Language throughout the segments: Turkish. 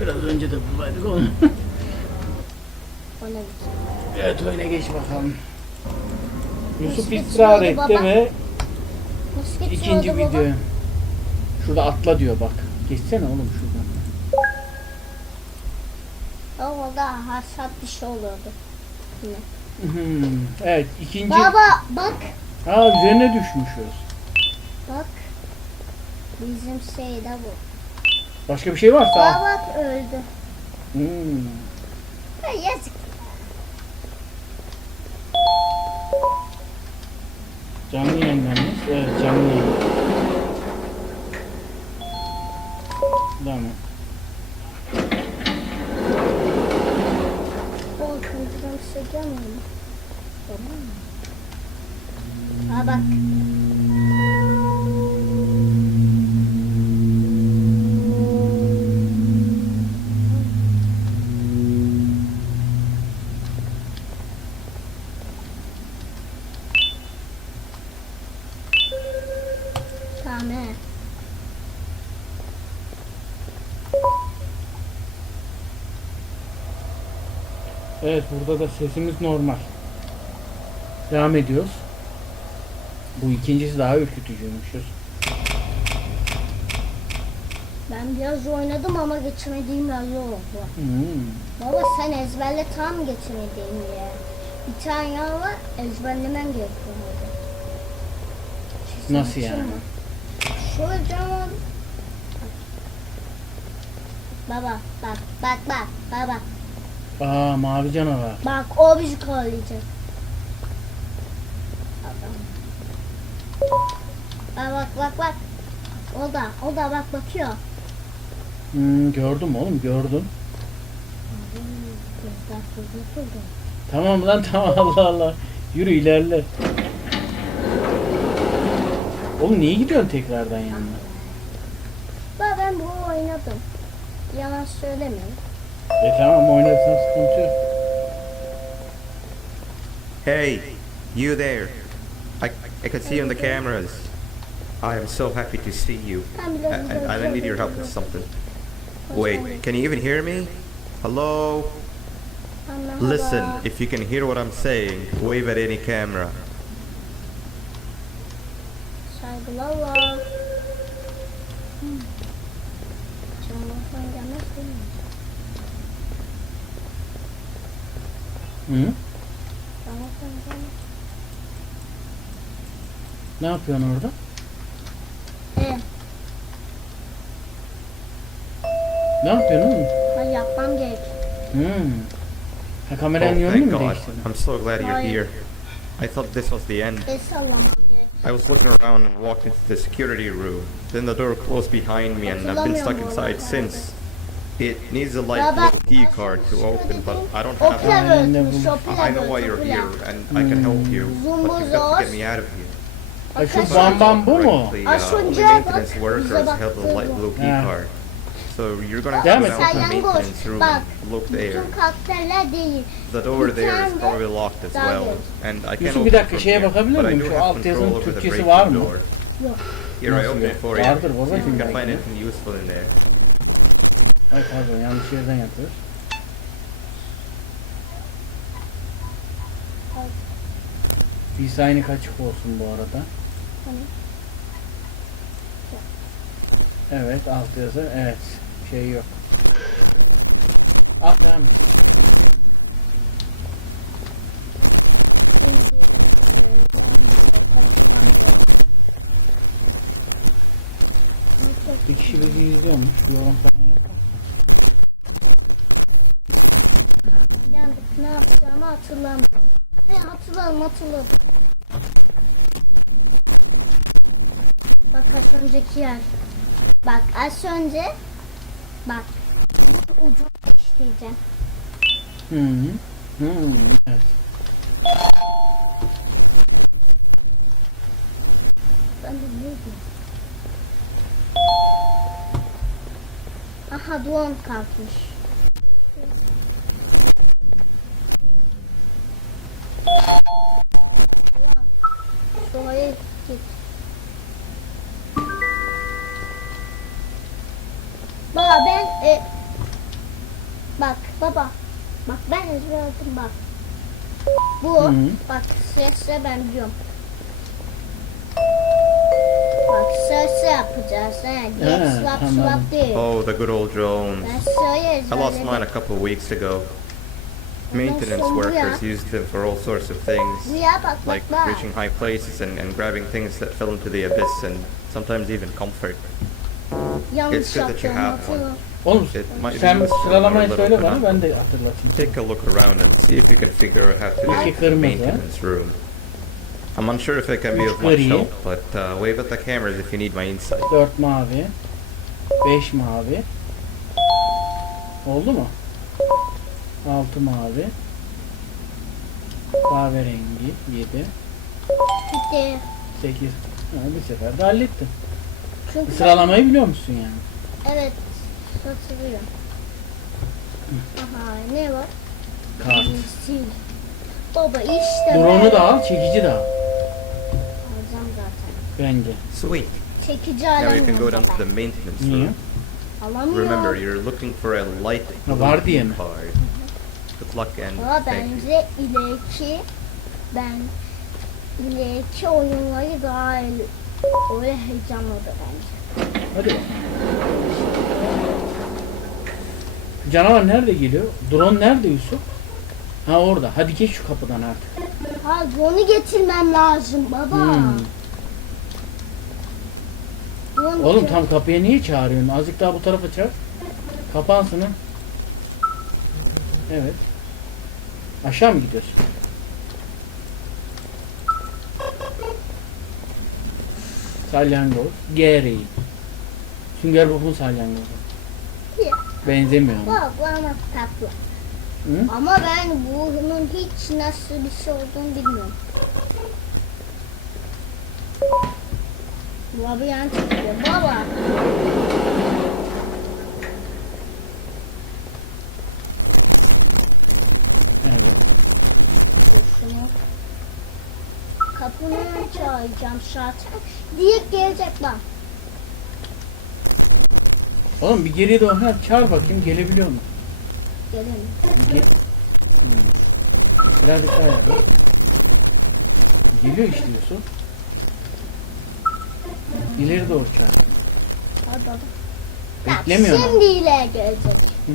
Biraz önce de buradaydık onu. Ona evet oyuna geç bakalım. Yusuf Nasıl ısrar geçiyordu etti baba? ve ikinci geçiyordu baba? video. Şurada atla diyor bak. Geçsene oğlum şuradan. Ama da hasat bir şey oluyordu. Yine. Hmm, Evet ikinci. Baba bak. Ha üzerine düşmüşüz. Bak. Bizim şeyde bu. Başka bir şey varsa Baba al. bak öldü. Hmm. Ha, yazık. Canlı yayınlarımız. Evet canlı yayın. Tamam. O kankadan sıcak mı? Tamam mı? Ha bak. Evet burada da sesimiz normal. Devam ediyoruz. Bu ikincisi daha ürkütücüymüşüz. Ben biraz oynadım ama geçemediğim yerler oldu. Hmm. Baba sen ezberle tam geçemediğim yer. Bir tane yer var ezberlemen gerekiyor. Nasıl yani? açayım mı? Kocaman. Baba bak bak bak baba. Aa mavi canavar. Bak o bizi kovalayacak. Bak bak bak bak. O da o da bak bakıyor. Hmm, gördüm oğlum gördüm. Tamam lan tamam Allah Allah. Yürü ilerle. Oğlum niye gidiyorsun tekrardan yanına? Ben bu oynadım. Yalan söylemeyin. Hey, you there. I, I can see you on the cameras. I am so happy to see you. Ben bile A- And I need your help with something. Wait, can you even hear me? Hello? Listen, if you can hear what I'm saying, wave at any camera. Saygılarla. Hmm. Hı? Ne yapıyorsun orada? Ee, Ne yapıyorsun oğlum? ben yapmam gerek. Hmm. Ha Oh, yönünü thank mü God. değiştirdin? I'm so glad you're here. I thought this was the end. Es Allah'ım gerek. I was looking around and walked into the security room. Then the door closed behind me and I've been stuck inside since. It needs a light Baba, key card to open, but I don't have pilav Aynen de öğretmiş, bu. o I know why you're here and I can help you, but you have to get me out of here. Ha şu Arkadaşlar- bamban bu mu? Az uh, bak, bize baktı light bu. to the Salyangoç. Bak, look there. bütün karakterler değil. The door bir tane is de daha can Yusuf bir dakika şeye bakabilir miyim? Şu alt yazının Türkçesi var mı? Yok. Nasıl yok? Vardır babacığım belki Ay pardon yanlış yerden yapıyoruz. Bir saniye açık olsun bu arada. Tamam. Evet alt yazı evet şey yok. Bir kişi bizi izliyormuş. Yorum falan yok. Yandık ne yapacağımı hatırlamıyorum. He hatırladım hatırladım. Bak az önceki yer. Bak az önce bak ucunu işleyeceğim. Hı hı. Hı, evet. Ben de ne diyeyim? Aha duan kalkmış. Ezberledim bak. Bu Hı hı. bak sesle ben biliyorum. Bak sesle yapacağız. He. Diye slap anladım. slap değil. Oh, the good old drone. Ben söyle I lost mine a couple of weeks ago. Ondan sonra bu ya. Used them for all sorts of things. Bu ya bak bak bak. high places and, and grabbing things that fell into the abyss and sometimes even comfort. Yanlış yaptım hatırlıyorum. Oğlum sen sıralamayı söyle bana ben de hatırlatayım. You can figure out how to İki kırmızı. maintenance room. I'm unsure if they can be Üç help, but uh, wave at the cameras if you need my insight. 4 mavi. 5 mavi. Oldu mu? 6 mavi. Kahverengi 7. Bitti. 8. Ha, bir seferde hallettin. Çünkü Sıralamayı biliyor musun yani? evet hatırlıyorum. Aha ne var? Kart. Baba işte Drone'u ben da al, çekici de al. alacağım zaten. Bence. Sweet. Çekici alamıyorum baba. Maintenance. Niye? Remember, Alamıyorum. you're looking for a light Ha, var diye mi? card. Good luck and Baba thank you. bence ileriki ben ileriki oyunları daha el- öyle heyecanlıdır bence. Hadi bakalım. İnşallah. Canavar nerede geliyor? Drone nerede Yusuf? Ha orada. Hadi geç şu kapıdan artık. Ha onu getirmem lazım baba. Hmm. Oğlum tam kapıya niye çağırıyorsun? Azıcık daha bu tarafa çağır. Kapansın ha. Evet. Aşağı mı gidiyorsun? Salyangoz. Geri. Sünger Bob'un salyangozu. Ya, Benzemiyor ama. Baba bu ama tatlı. Hı? Ama ben bunun hiç nasıl bir şey olduğunu bilmiyorum. Yan çıkıyor. Baba. Şunu. Kapını çağıracağım zaten. Direkt gelecek bak. Oğlum bir geriye doğru ha, çağır bakayım gelebiliyor mu? Gelelim. Gel. Biraz daha yapalım. Geliyor işte Yusuf. İleri doğru çağır. Hadi. Bak, Beklemiyor ama. Şimdi ile gelecek. Hı.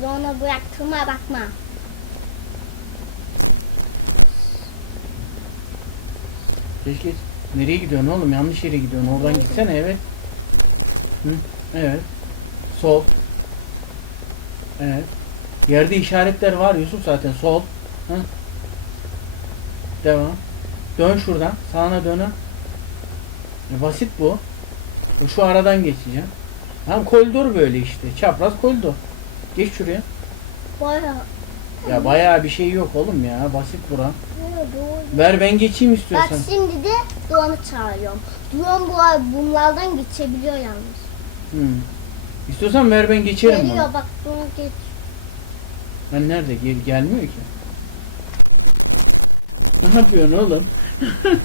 Sonra bıraktığıma bakma. Geç geç. Nereye gidiyorsun oğlum? Yanlış yere gidiyorsun. Oradan gitsene evet. Hı? Evet. Sol. Evet. Yerde işaretler var Yusuf zaten. Sol. Hı? Devam. Dön şuradan. Sağına dön. Ya basit bu. Bu Şu aradan geçeceğim. Tamam koridor böyle işte. Çapraz koridor. Geç şuraya. Baya. Ya bayağı bir şey yok oğlum ya. Basit bura. Doğru. Ver ben geçeyim Bak istiyorsan. şimdi de Doğan'ı çağırıyorum. Doğan bu bunlardan geçebiliyor yalnız. Hı. İstiyorsan ver ben geçerim bunu. Geliyor bak Doğan geç. Ben nerede? Gel gelmiyor ki. Ne yapıyorsun oğlum?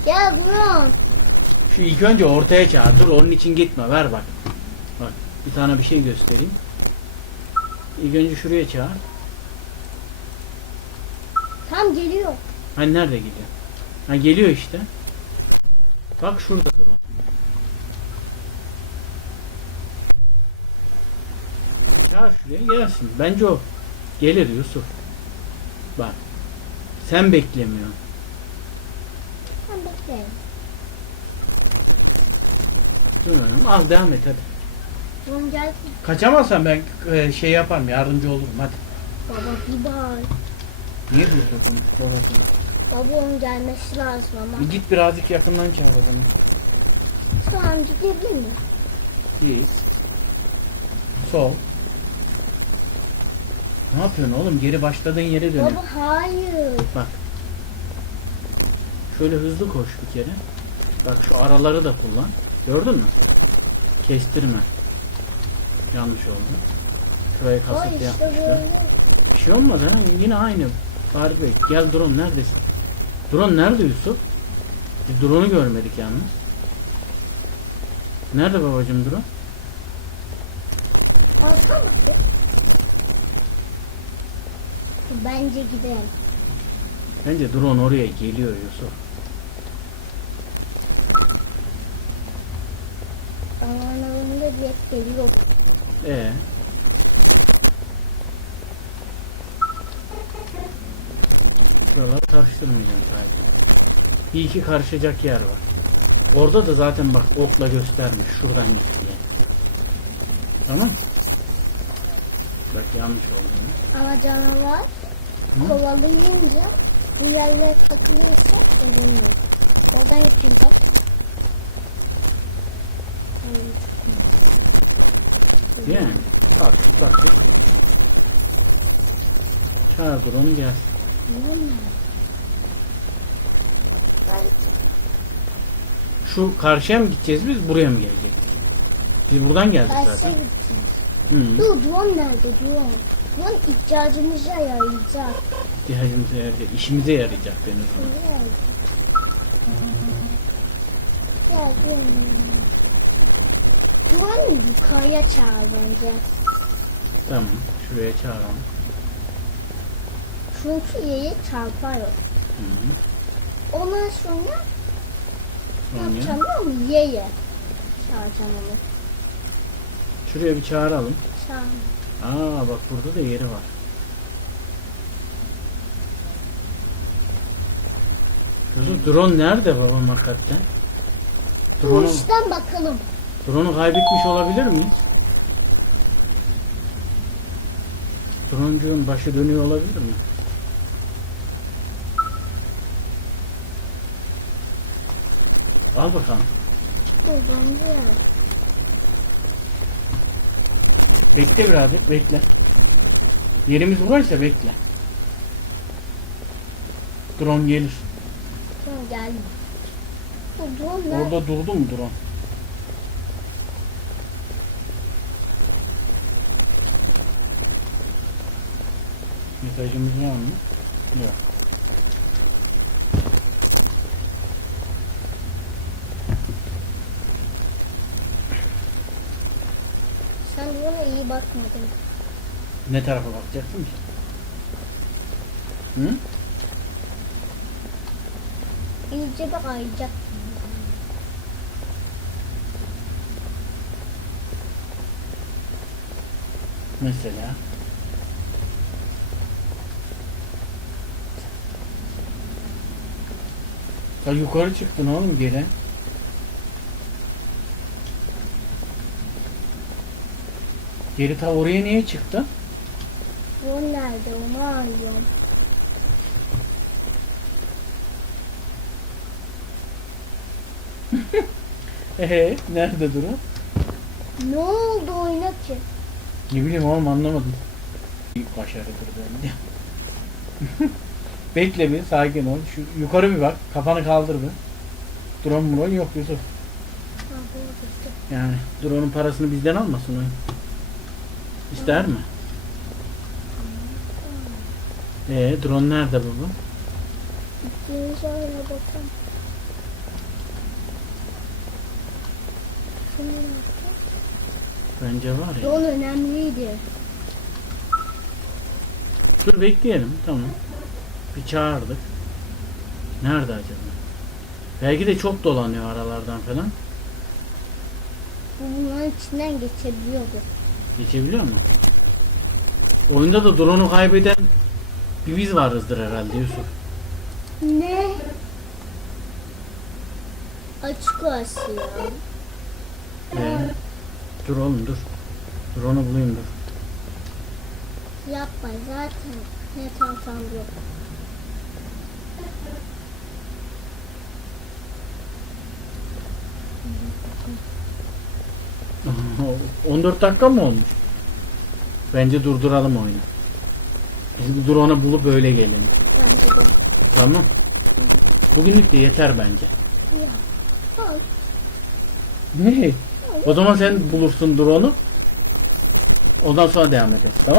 Gel Doğan. Şu ilk önce ortaya çağır. Dur onun için gitme. Ver bak. Bak bir tane bir şey göstereyim. İlk önce şuraya çağır. Tam geliyor. Hani nerede geliyor? Ha geliyor işte. Bak şuradadır o. Şuraya gelsin. Bence o. Gelir Yusuf. Bak. Sen beklemiyorsun. Sen bekle. Bilmiyorum. Al devam et hadi. Doğan gel. Kaçamazsan ben e, şey yaparım yardımcı olurum hadi. Baba bir bağır. Niye diyorsun babacığım? Baba onun gelmesi lazım ama. Bir git birazcık yakından çağır adamı. Şu an gidebilir mi? Git. Sol. Ne yapıyorsun oğlum? Geri başladığın yere dön. Baba hayır. Bak. Şöyle hızlı koş bir kere. Bak şu araları da kullan. Gördün mü? Kestirme. Yanlış oldu. Şurayı Baba kasıt işte böyle. Bir şey olmadı ha. Yine aynı. Bari gel drone neredesin? Drone nerede Yusuf? Biz drone'u görmedik yalnız. Nerede babacım drone? Bence gidelim. Bence drone oraya geliyor Yusuf. Önünde bir geliyor. Ee. Şuraları karıştırmayacağız zaten. Bir iki karışacak yer var. Orada da zaten bak okla göstermiş. Şuradan diye. Tamam. Bak yanlış oldu. Ama canavar Hı? kovalanınca bir yerlere takılırsa kazanıyor. Oradan yapacak. Değil mi? Bak bak. Ha drone gel. Şu karşıya mı gideceğiz biz buraya mı geleceğiz? Biz buradan geldik zaten. Hı. Dur drone nerede drone? Drone ihtiyacımıza yarayacak. İhtiyacımıza yarayacak, işimize yarayacak. Ya drone. Drone yukarıya çağır bence. Tamam, şuraya çağıralım. Çünkü yere çarpıyor. Hı -hı. Ondan sonra ne Tamam biliyor musun? Yeye çağıracağım onu. Şuraya bir çağıralım. Çağır. Aa bak burada da yeri var. Kızım drone nerede babam hakikaten? Drone'u, uçtan bakalım. drone'u kaybetmiş olabilir mi? Drone'cunun başı dönüyor olabilir mi? Al bakalım. Buradan değil. Bekle birazcık bekle. Yerimiz buraysa bekle. Drone gelir. Drone geldi. Drone? Orada durdu mu drone? Mesajımız var mı? Yok. Sen drone'a iyi bakmadın. Ne tarafa bakacaksın ki? Hı? İyice de ayacak. Mesela. Ha yukarı çıktın oğlum geri. Geri ta oraya niye çıktı? Drone nerede onu arıyorum. Ehe nerede durum? Ne oldu oyuna ki? Ne bileyim oğlum anlamadım. Başarıdır bence. Bekle bir sakin ol. Şu yukarı bir bak. Kafanı kaldır bir. Drone drone yok Yusuf. Yani drone'un parasını bizden almasın oyun. İster mi? Ee drone nerede baba? Gittiğimiz oraya bakalım. Bence var ya. Drone önemliydi. Dur bekleyelim tamam. Bir çağırdık. Nerede acaba? Belki de çok dolanıyor aralardan falan. Bu bunların içinden geçebiliyordu. Geçebiliyor mu? Oyunda da drone'u kaybeden bir biz varızdır herhalde Yusuf. Ne? Açık ya. Ee, dur oğlum dur. Drone'u bulayım dur. Yapma zaten. Ne taraftan yok. Aha, 14 dakika mı olmuş? Bence durduralım oyunu. Biz bir drone'u bulup öyle gelelim. Tamam. Bugünlük de yeter bence. Ne? O zaman sen bulursun drone'u. Ondan sonra devam edelim. Tamam